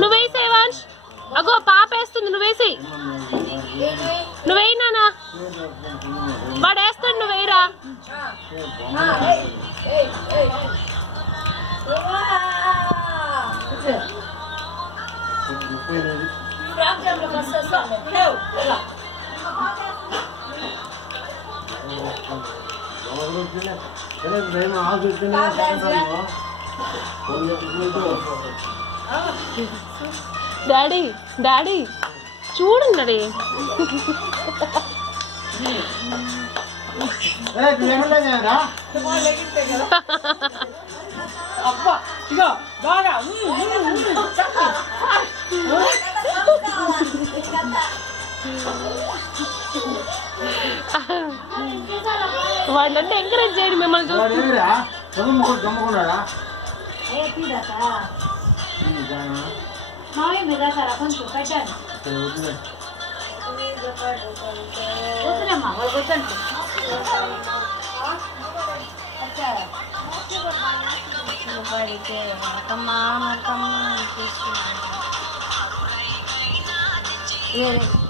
నువ్వేయి సేవాంష్. అగో పాప వేస్తుంది, నువ్వేసి. నువ్వేయి నాన్న, వాడు వేస్తాడు, నువ్వేరా. డాడీ డాడీ చూడండి. వాళ్ళంటే ఎంకరేజ్ చేయండి మిమ్మల్ని చూసి. Kemana